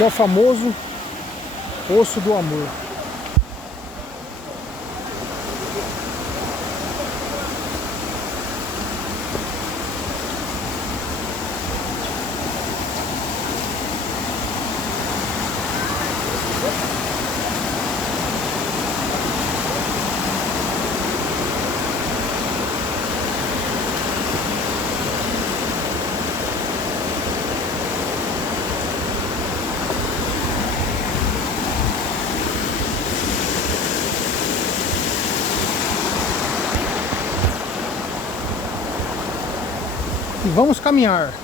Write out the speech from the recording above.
Aqui é o famoso Poço do Amor. E vamos caminhar.